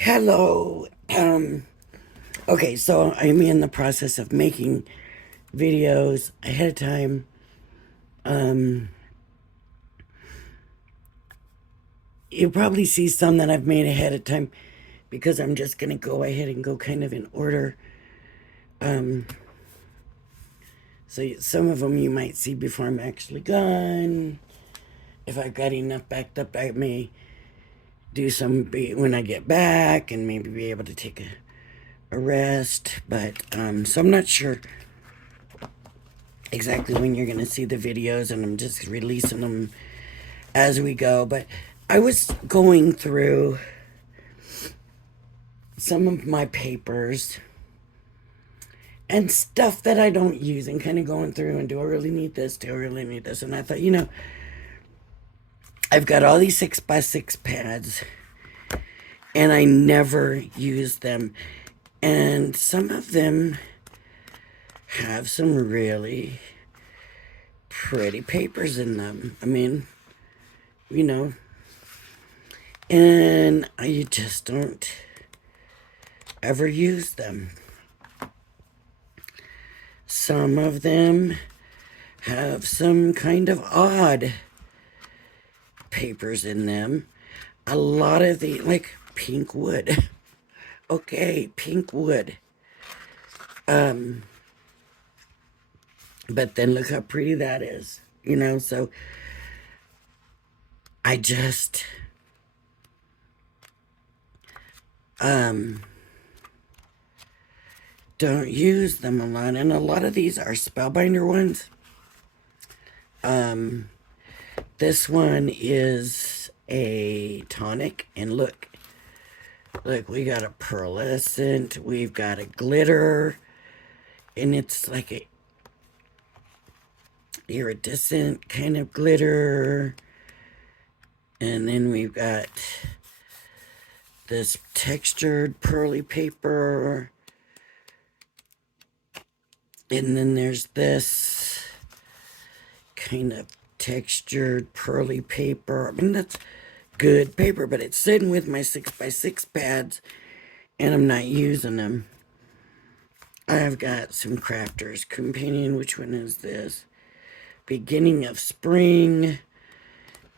Hello. Okay, so I'm in the process of making videos ahead of time. Um, you'll probably see some that I've made ahead of time because I'm just going to go ahead and go kind of in order. Um, so some of them you might see before I'm actually gone. If I've got enough backed up, I may do some when I get back and maybe be able to take a rest. But so I'm not sure exactly when you're going to see the videos, and I'm just releasing them as we go. But I was going through some of my papers and stuff that I don't use and kind of going through and do I really need this? Do I really need this? And I thought, I've got all these 6x6 pads and I never use them. And some of them have some really pretty papers in them. I mean, you know, and I just don't ever use them. Some of them have some kind of odd papers in them. A lot of the, like pink wood. Okay, pink wood. But then look how pretty that is, so I just, don't use them a lot. And a lot of these are Spellbinder ones. This one is a tonic, and look, we got a pearlescent, we've got a glitter, and it's like a iridescent kind of glitter. And then we've got this textured pearly paper. And then there's this kind of textured pearly paper. I mean, that's good paper, but it's sitting with my 6x6 pads and I'm not using them. I've got some Crafters Companion. Which one is this? Beginning of Spring.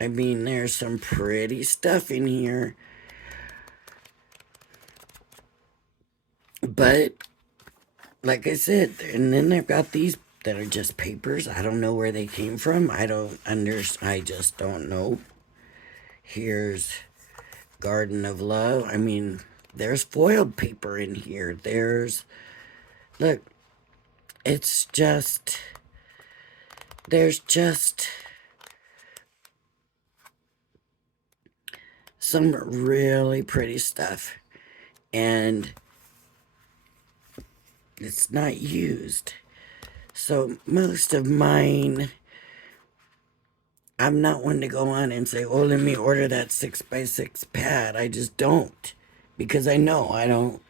I mean, there's some pretty stuff in here. But, like I said, and then I've got these that are just papers. I don't know where they came from. I just don't know. Here's Garden of Love. I mean, there's foiled paper in here. Look, there's just some really pretty stuff. And it's not used. So most of mine, I'm not one to go on and say, oh, let me order that 6x6 pad. I just don't. Because I know I don't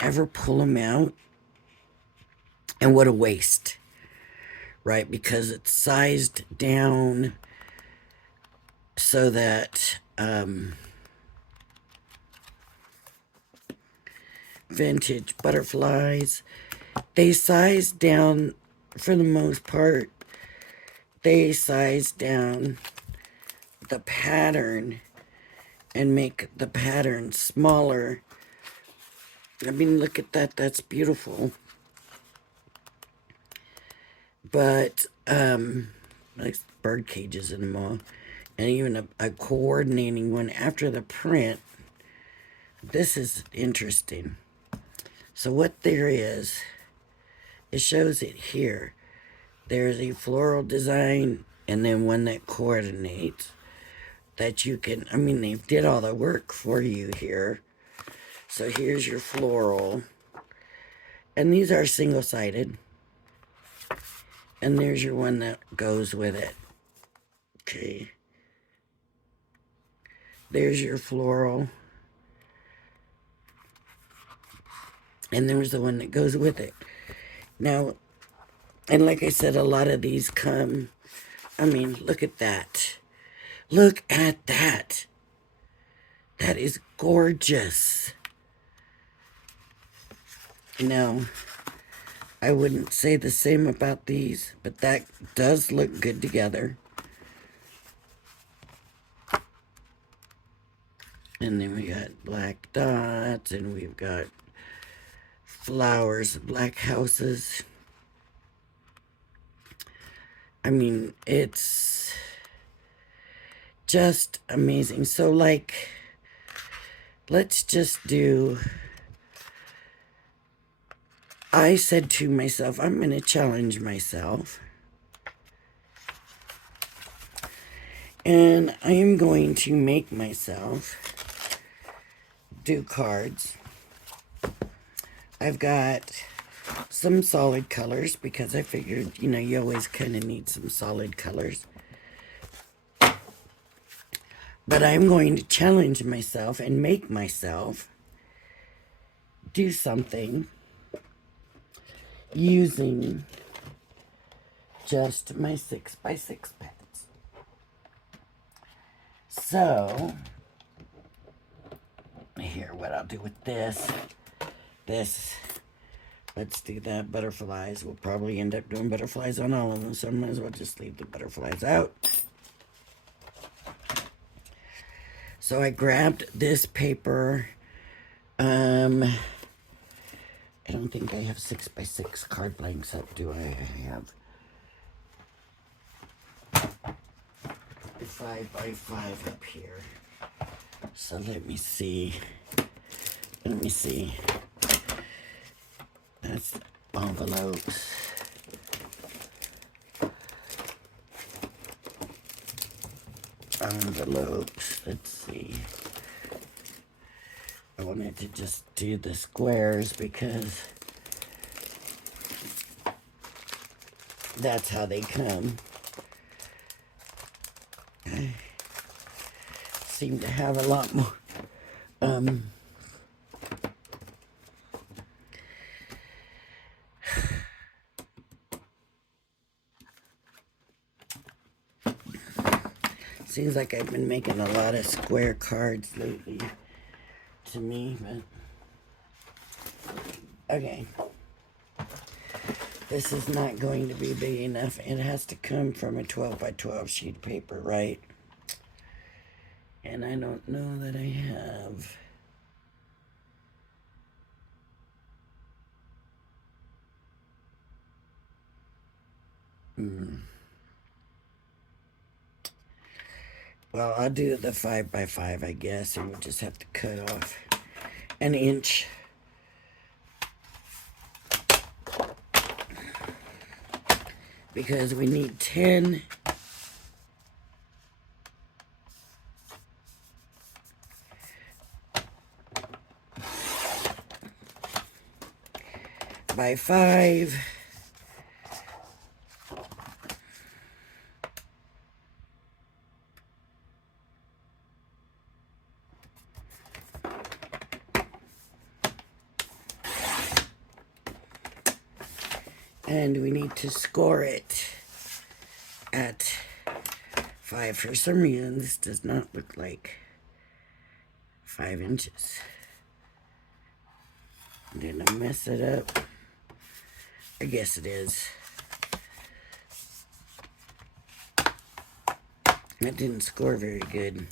ever pull them out. And what a waste. Right? Because it's sized down so that vintage butterflies, they size down, for the most part, they size down the pattern and make the pattern smaller. I mean, look at that. That's beautiful. But, like bird cages in them all. And even a coordinating one after the print. This is interesting. So what there is, it shows it here. There's a floral design and then one that coordinates that you can, I mean, they did all the work for you here. So here's your floral. And these are single-sided. And there's your one that goes with it. Okay. There's your floral. And there's the one that goes with it. Now, and like I said, a lot of these come, I mean, look at that. Look at that. That is gorgeous. Now, I wouldn't say the same about these, but that does look good together. And then we got black dots, and we've got flowers, black houses. I mean, it's just amazing. So, like, let's just do... I said to myself, I'm going to challenge myself. And I am going to make myself do cards. I've got some solid colors because I figured, you know, you always kind of need some solid colors. But I'm going to challenge myself and make myself do something using just my 6x6 pads. So, here, what I'll do with this, let's do that, butterflies. We'll probably end up doing butterflies on all of them, so I might as well just leave the butterflies out. So I grabbed this paper. I don't think I have 6x6 card blanks up, do I? I have 5x5 up here. So let me see. That's envelopes. Let's see. I wanted to just do the squares because that's how they come. I seem to have a lot more seems like I've been making a lot of square cards lately to me, but okay. This is not going to be big enough. It has to come from a 12x12 sheet of paper, right? And I don't know that I have. Well, I'll do the 5x5, I guess, and we'll just have to cut off an inch. Because we need 10 by 5. And we need to score it at 5. For some reason, this does not look like 5 inches. Did I mess it up? I guess it is. That didn't score very good.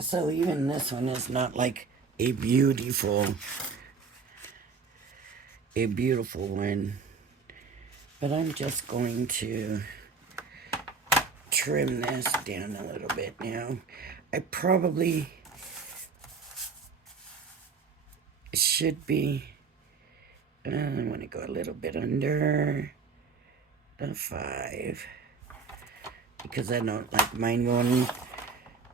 So even this one is not like a beautiful one. But I'm just going to trim this down a little bit now. I probably should be, I want to go a little bit under the 5. Because I don't like mine going,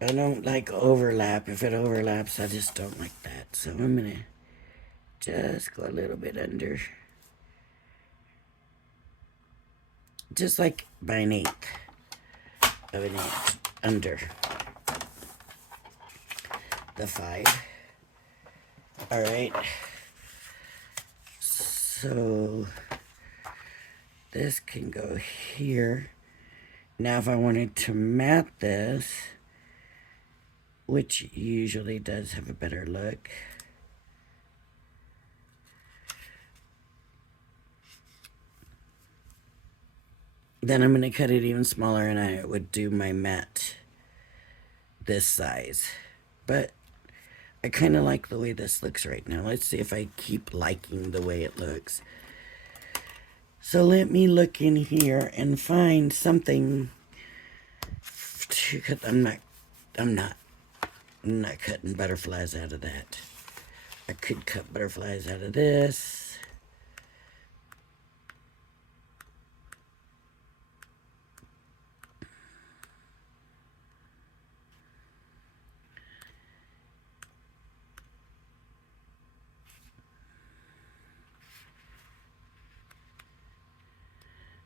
I don't like overlap. If it overlaps, I just don't like that. So I'm going to just go a little bit under. Just like by 1/8 of an inch under the 5. Alright. So this can go here. Now if I wanted to mat this, which usually does have a better look, then I'm going to cut it even smaller and I would do my mat this size. But I kind of like the way this looks right now. Let's see if I keep liking the way it looks. So let me look in here and find something to cut. I'm not cutting butterflies out of that. I could cut butterflies out of this.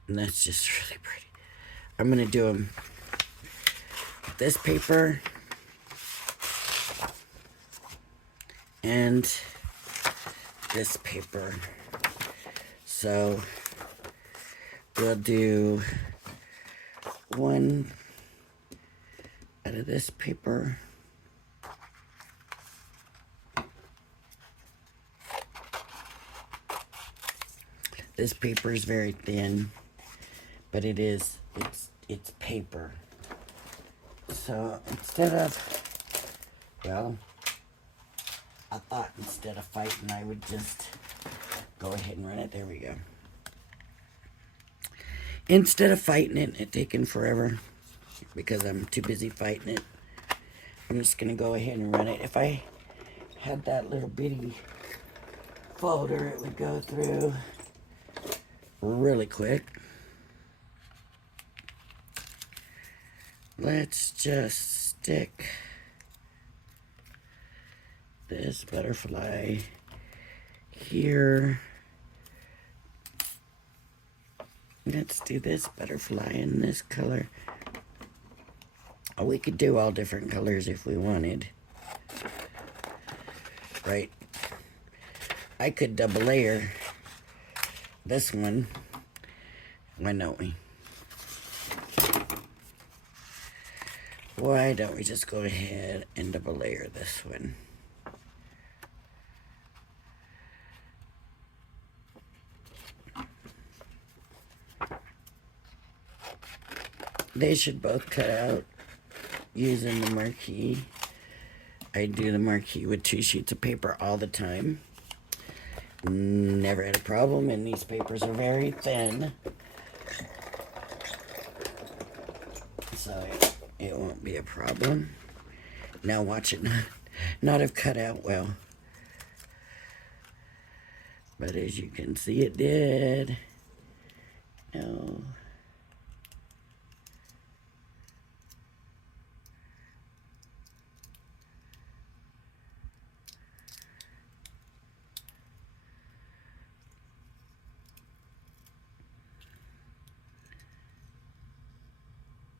And that's just really pretty. I'm going to do them with this paper and this paper. So we'll do one out of this paper. This paper is very thin, but it's paper. So instead of, well, I thought instead of fighting, I would just go ahead and run it. There we go. Instead of fighting it and it taking forever, because I'm too busy fighting it, I'm just going to go ahead and run it. If I had that little bitty folder, it would go through really quick. Let's just stick this butterfly here. Let's do this butterfly in this color. Oh, we could do all different colors if we wanted. Right? I could double layer this one. Why don't we? Why don't we just go ahead and double layer this one? They should both cut out using the marquee. I do the marquee with 2 sheets of paper all the time. Never had a problem, and these papers are very thin. So it won't be a problem. Now watch it not have cut out well. But as you can see, it did. No.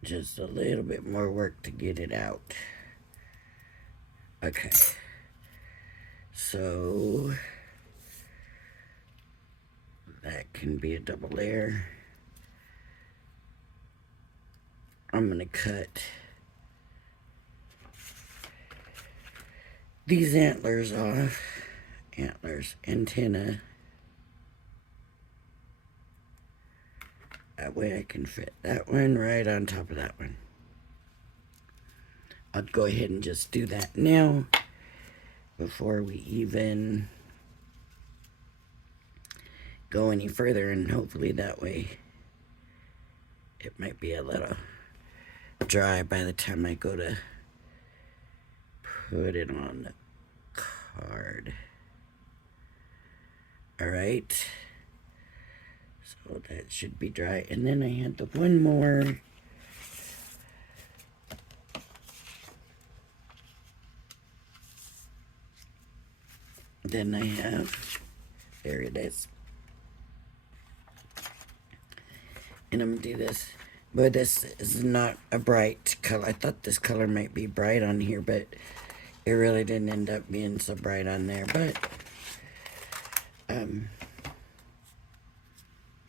Just a little bit more work to get it out. Okay. So that can be a double layer. I'm going to cut these antlers off. Antenna. That way I can fit that one right on top of that one. I'll go ahead and just do that now before we even go any further, and hopefully that way it might be a little dry by the time I go to put it on the card. Alright. So that should be dry. And then I had the one more. Then I have, there it is. And I'm going to do this. But this is not a bright color. I thought this color might be bright on here, but it really didn't end up being so bright on there, but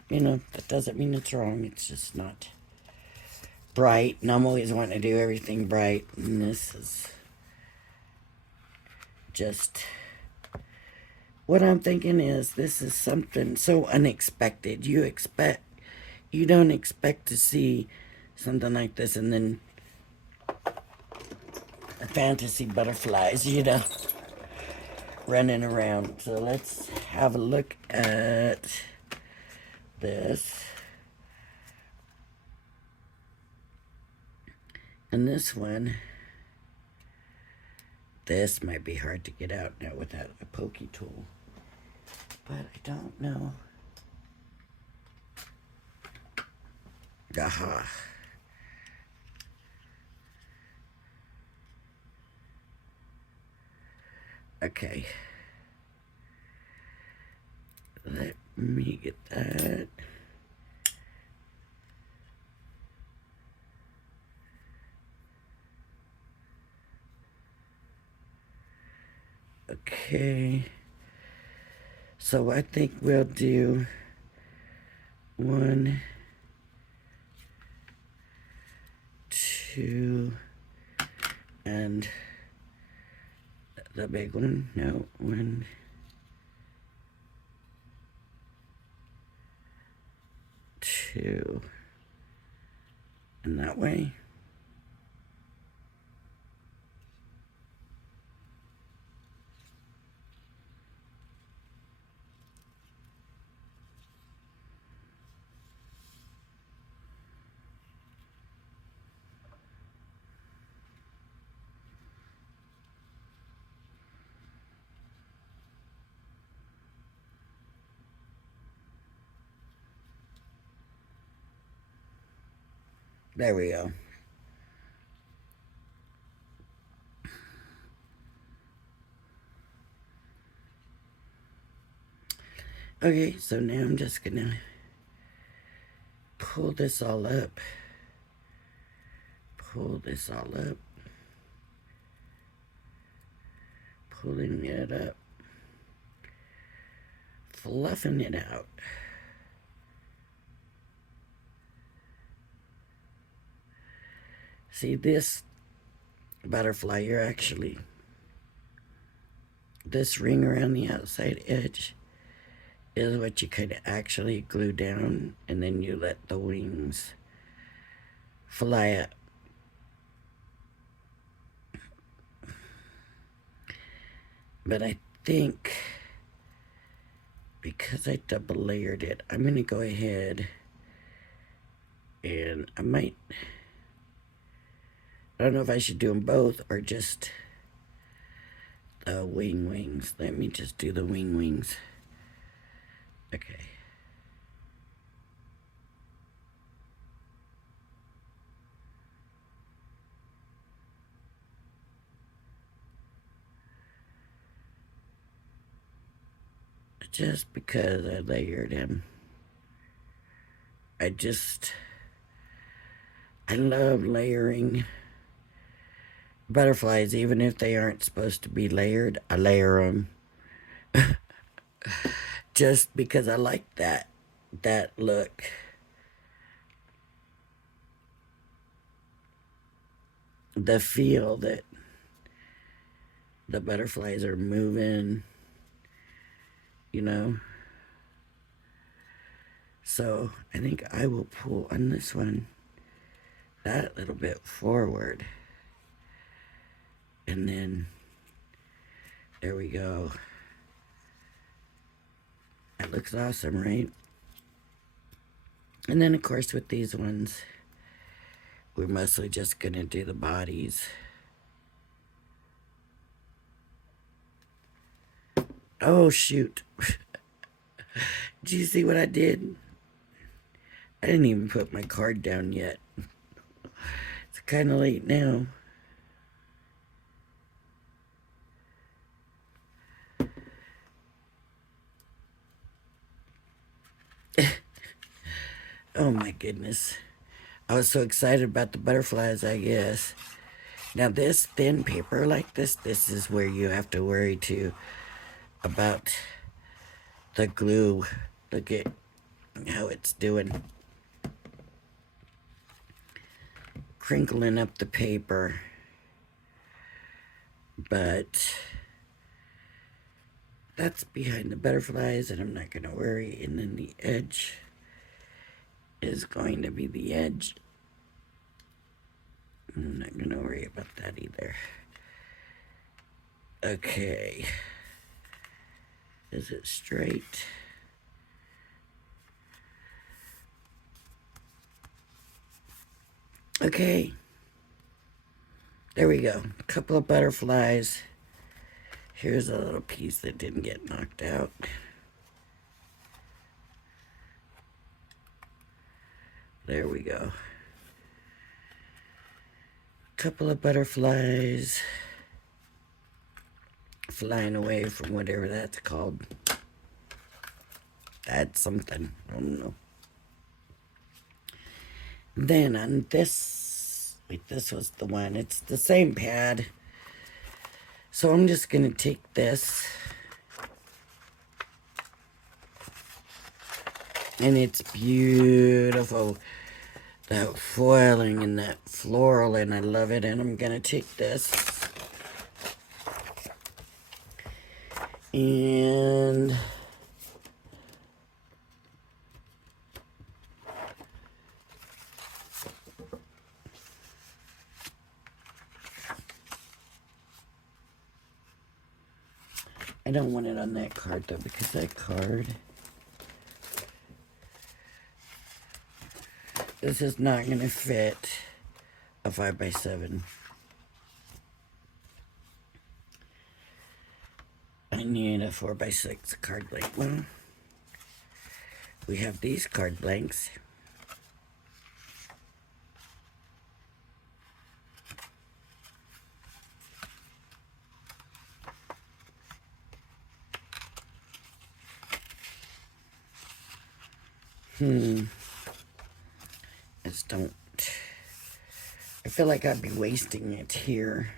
you know, that doesn't mean it's wrong. It's just not bright, and I'm always wanting to do everything bright, and this is just what I'm thinking is this is something so unexpected. You don't expect to see something like this, and then fantasy butterflies, you know, running around. So let's have a look at this. And this one, this might be hard to get out now without a pokey tool. But I don't know. Aha. Okay. Let me get that. Okay. So I think we'll do 1, 2, and the big one. No, 1, 2, and that way. There we go. Okay, so now I'm just gonna pull this all up. Pull this all up. Pulling it up. Fluffing it out. See this butterfly, you're actually, this ring around the outside edge is what you kind of actually glue down, and then you let the wings fly up. But I think because I double layered it, I'm going to go ahead and I don't know if I should do them both or just the wings. Let me just do the wings. Okay. Just because I layered him. I love layering butterflies, even if they aren't supposed to be layered. I layer them just because I like that look. The feel that the butterflies are moving, you know. So I think I will pull on this one that little bit forward. And then there we go. That looks awesome, right? And then of course with these ones, we're mostly just gonna do the bodies. Oh shoot. Did you see what I did? I didn't even put my card down yet. It's kind of late now. Oh my goodness. I was so excited about the butterflies, I guess. Now this thin paper like this is where you have to worry too about the glue. Look at how it's doing. Crinkling up the paper. But that's behind the butterflies, and I'm not going to worry. And then the edge is going to be the edge. I'm not going to worry about that either. Okay. Is it straight? Okay. There we go. A couple of butterflies. Here's a little piece that didn't get knocked out. There we go. Couple of butterflies flying away from whatever that's called. That's something. I don't know. Then on this, wait, this was the one. It's the same pad. So I'm just going to take this. And it's beautiful. That foiling and that floral, and I love it. And I'm going to take this. And I don't want it on that card though, because that card, this is not going to fit a 5x7. I need a 4x6 card blank. Well, we have these card blanks. I just don't, I feel like I'd be wasting it here.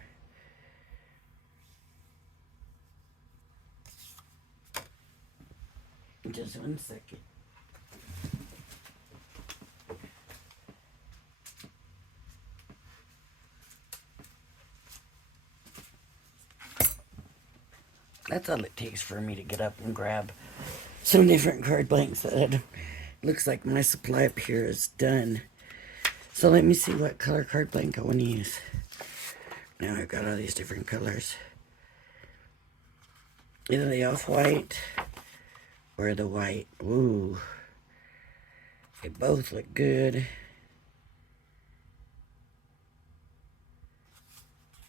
Just 1 second. That's all it takes for me to get up and grab some different card blanks that looks like my supply up here is done. So let me see what color card blank I want to use. Now I've got all these different colors. Either the off-white or the white. Ooh. They both look good.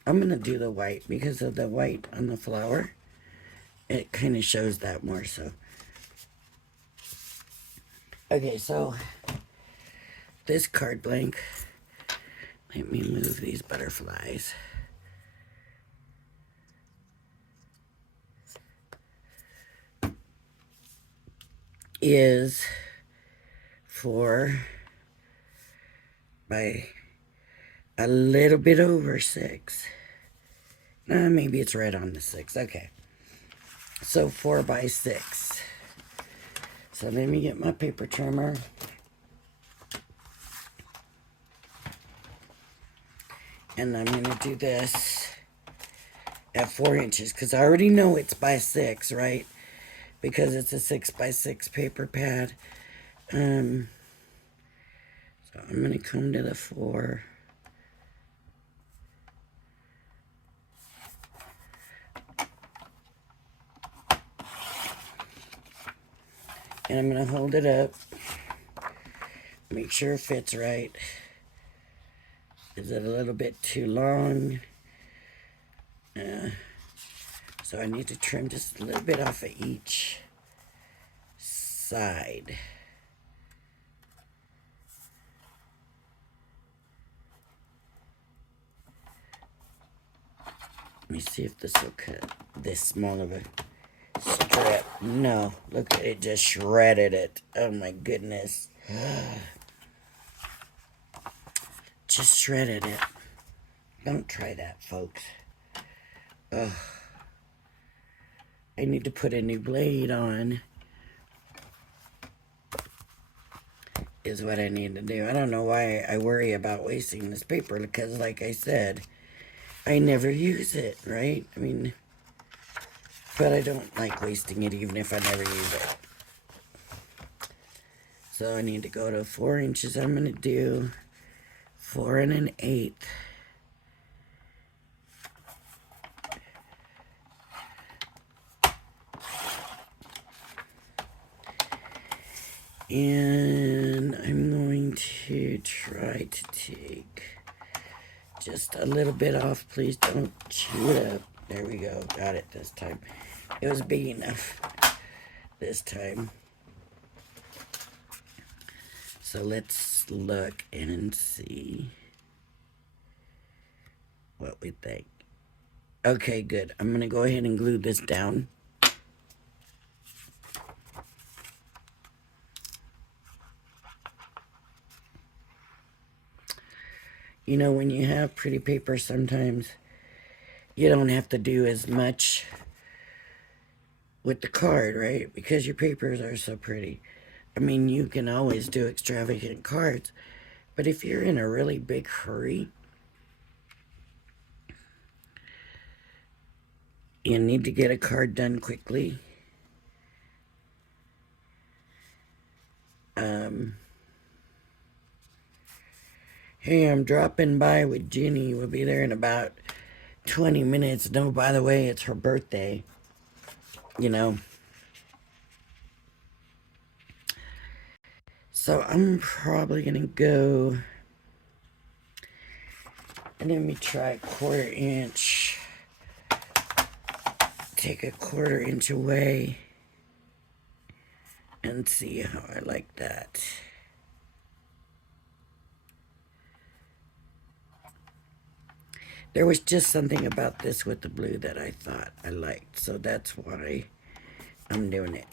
I'm going to do the white because of the white on the flower. It kind of shows that more so. Okay, so this card blank, let me move these butterflies. Is 4 by a little bit over 6. Maybe it's right on the 6. Okay. So 4 by 6. So let me get my paper trimmer. And I'm going to do this at 4 inches because I already know it's by 6, right? Because it's a 6 by 6 paper pad. So I'm going to come to the 4. And I'm going to hold it up. Make sure it fits right. Is it a little bit too long? So I need to trim just a little bit off of each side. Let me see if this will cut this small of a strip. No, look, it just shredded it. Oh my goodness. Just shredded it. Don't try that, folks. Ugh. I need to put a new blade on, is what I need to do. I don't know why I worry about wasting this paper, because like I said, I never use it, right? I mean, but I don't like wasting it even if I never use it. So I need to go to 4 inches. I'm going to do 4 1/8. And I'm going to try to take just a little bit off. Please don't chew it up. There we go. Got it this time. It was big enough this time. So let's look and see what we think. Okay, good. I'm going to go ahead and glue this down. You know, when you have pretty paper, sometimes you don't have to do as much with the card, right? Because your papers are so pretty. I mean, you can always do extravagant cards, but if you're in a really big hurry, you need to get a card done quickly. Hey, I'm dropping by with Ginny. We'll be there in about 20 minutes. No, by the way, it's her birthday. You know. So I'm probably going to go. And let me try 1/4 inch. Take a 1/4 inch away. And see how I like that. There was just something about this with the blue that I thought I liked. So that's why I'm doing it.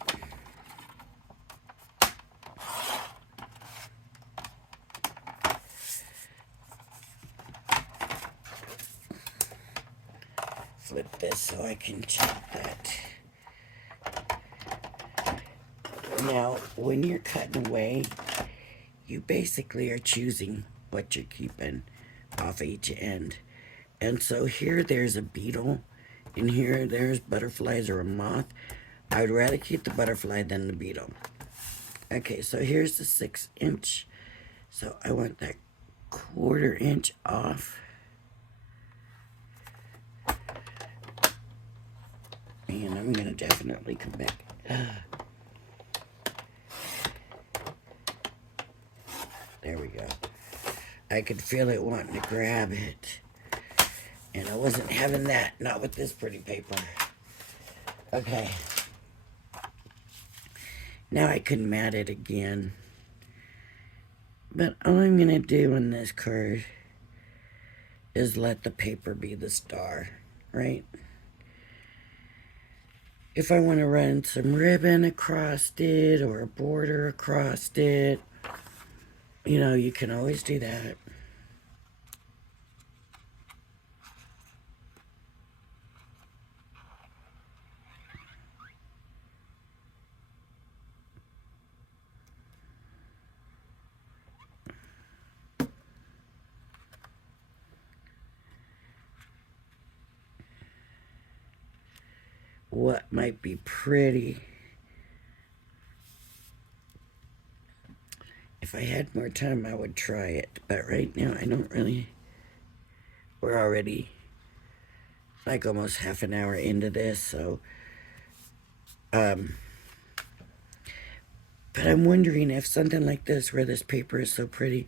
Flip this so I can check that. Now, when you're cutting away, you basically are choosing what you're keeping off each end. And so here there's a beetle, and here there's butterflies or a moth. I would rather keep the butterfly than the beetle. Okay, so here's the 6 inch. So I want that 1/4 inch off. And I'm gonna definitely come back. There we go. I could feel it wanting to grab it. And I wasn't having that, not with this pretty paper. Okay. Now I can mat it again. But all I'm going to do on this card is let the paper be the star, right? If I want to run some ribbon across it or a border across it, you know, you can always do that. What might be pretty. If I had more time, I would try it. But right now, I don't really. We're already like almost half an hour into this, so. But I'm wondering if something like this, where this paper is so pretty,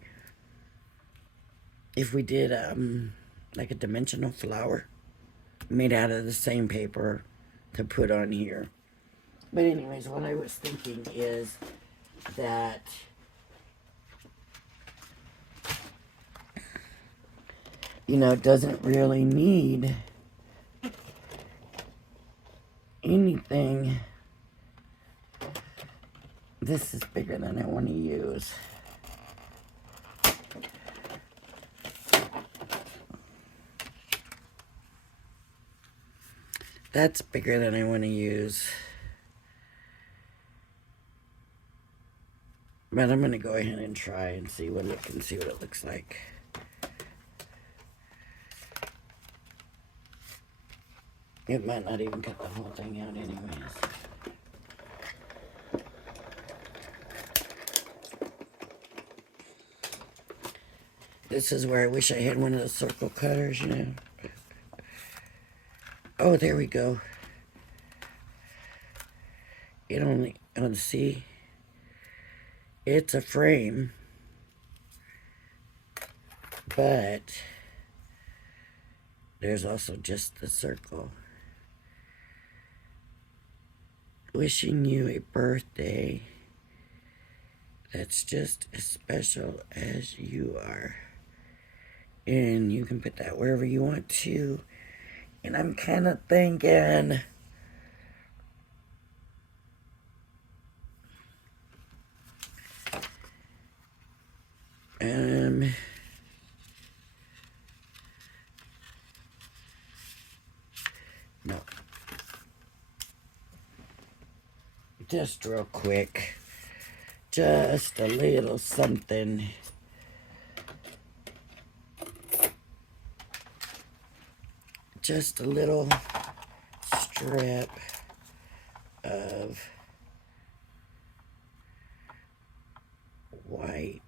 if we did like a dimensional flower made out of the same paper to put on here. But anyways, what I was thinking is that you know, it doesn't really need anything. This is bigger than I want to use. That's bigger than I want to use. But I'm going to go ahead and try and see what it looks like. It might not even cut the whole thing out anyways. This is where I wish I had one of those circle cutters, you know. Oh, there we go. It only, oh, see, it's a frame, but there's also just the circle. Wishing you a birthday that's just as special as you are. And you can put that wherever you want to. And I'm kind of thinking, no. Just real quick. Just a little something. Just a little strip of white.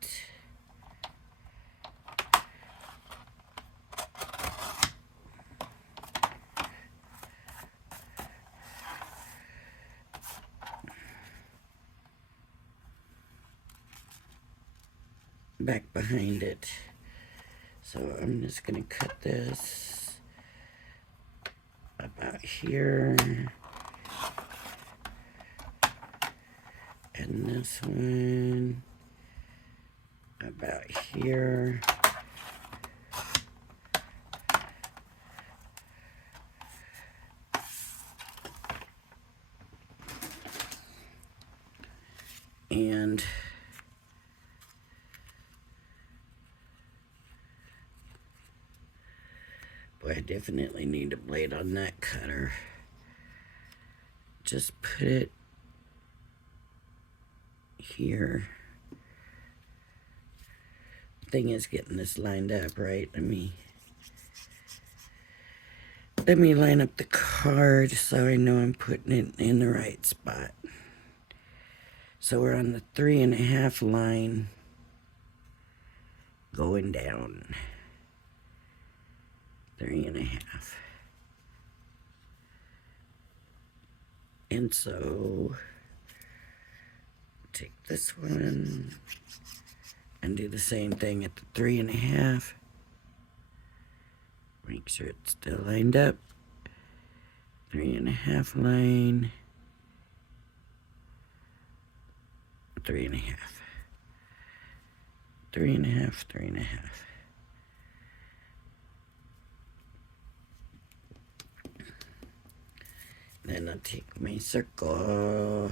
Back behind it. So I'm just going to cut this about here. And this one about here. And boy, I definitely need a blade on that cutter. Just put it here. Thing is getting this lined up, right? Let me line up the card so I know I'm putting it in the right spot. So we're on the 3.5 line going down. 3.5. And so take this one and do the same thing at the 3.5. Make sure it's still lined up. 3.5 line. 3.5. 3.5, 3.5. Then I'll take my circle.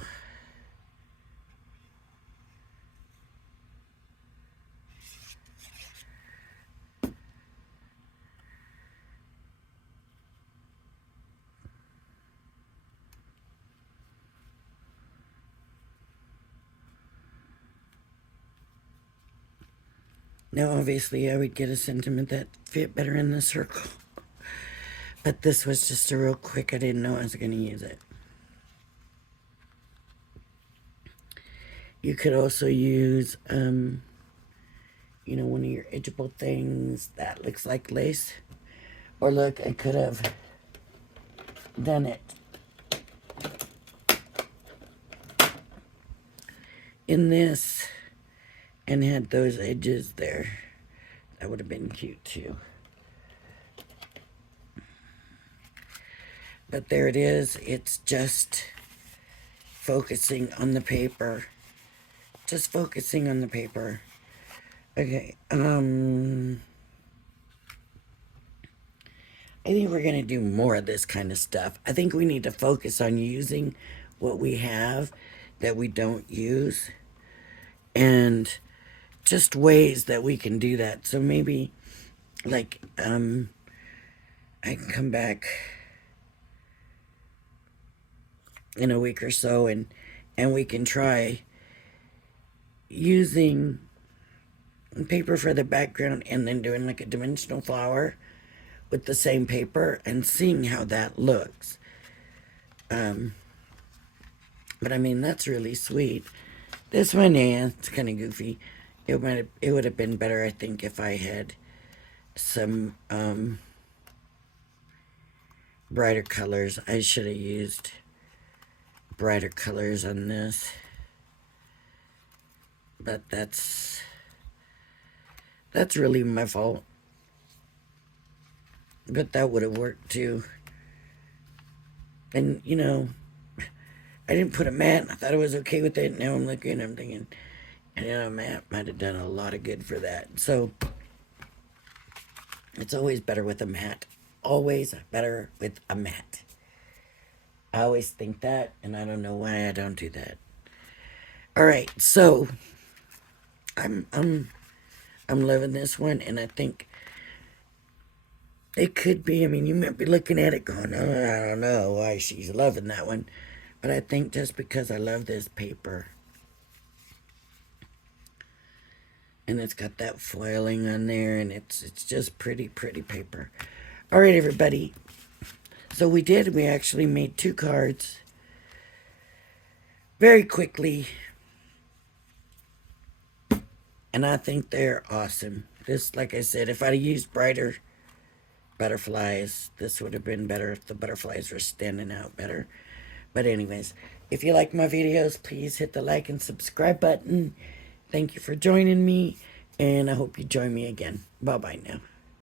Now, obviously, I would get a sentiment that fit better in the circle. But this was just a real quick, I didn't know I was going to use it. You could also use, you know, one of your edgeable things that looks like lace. Or look, I could have done it in this and had those edges there. That would have been cute too. But there it is. It's just focusing on the paper. Just focusing on the paper. Okay, I think we're going to do more of this kind of stuff. I think we need to focus on using what we have that we don't use. And just ways that we can do that. So maybe, like, I can come back in a week or so, and we can try using paper for the background and then doing like a dimensional flower with the same paper and seeing how that looks. But I mean, that's really sweet. This one, yeah, it's kind of goofy. It would have been better, I think, if I had some brighter colors. I should have used brighter colors on this, but that's really my fault. But that would have worked too. And you know, I didn't put a mat. I thought I was okay with it. Now I'm looking and I'm thinking, you know, a mat might have done a lot of good for that. So it's always better with a mat. Always better with a mat. I always think that, and I don't know why I don't do that. All right, so I'm loving this one, and I think it could be. I mean, you might be looking at it going, "Oh, I don't know why she's loving that one," but I think just because I love this paper, and it's got that foiling on there, and it's just pretty paper. All right, everybody. So we actually made 2 cards very quickly. And I think they're awesome. This, like I said, if I'd used brighter butterflies, this would have been better if the butterflies were standing out better. But anyways, if you like my videos, please hit the like and subscribe button. Thank you for joining me, and I hope you join me again. Bye-bye now.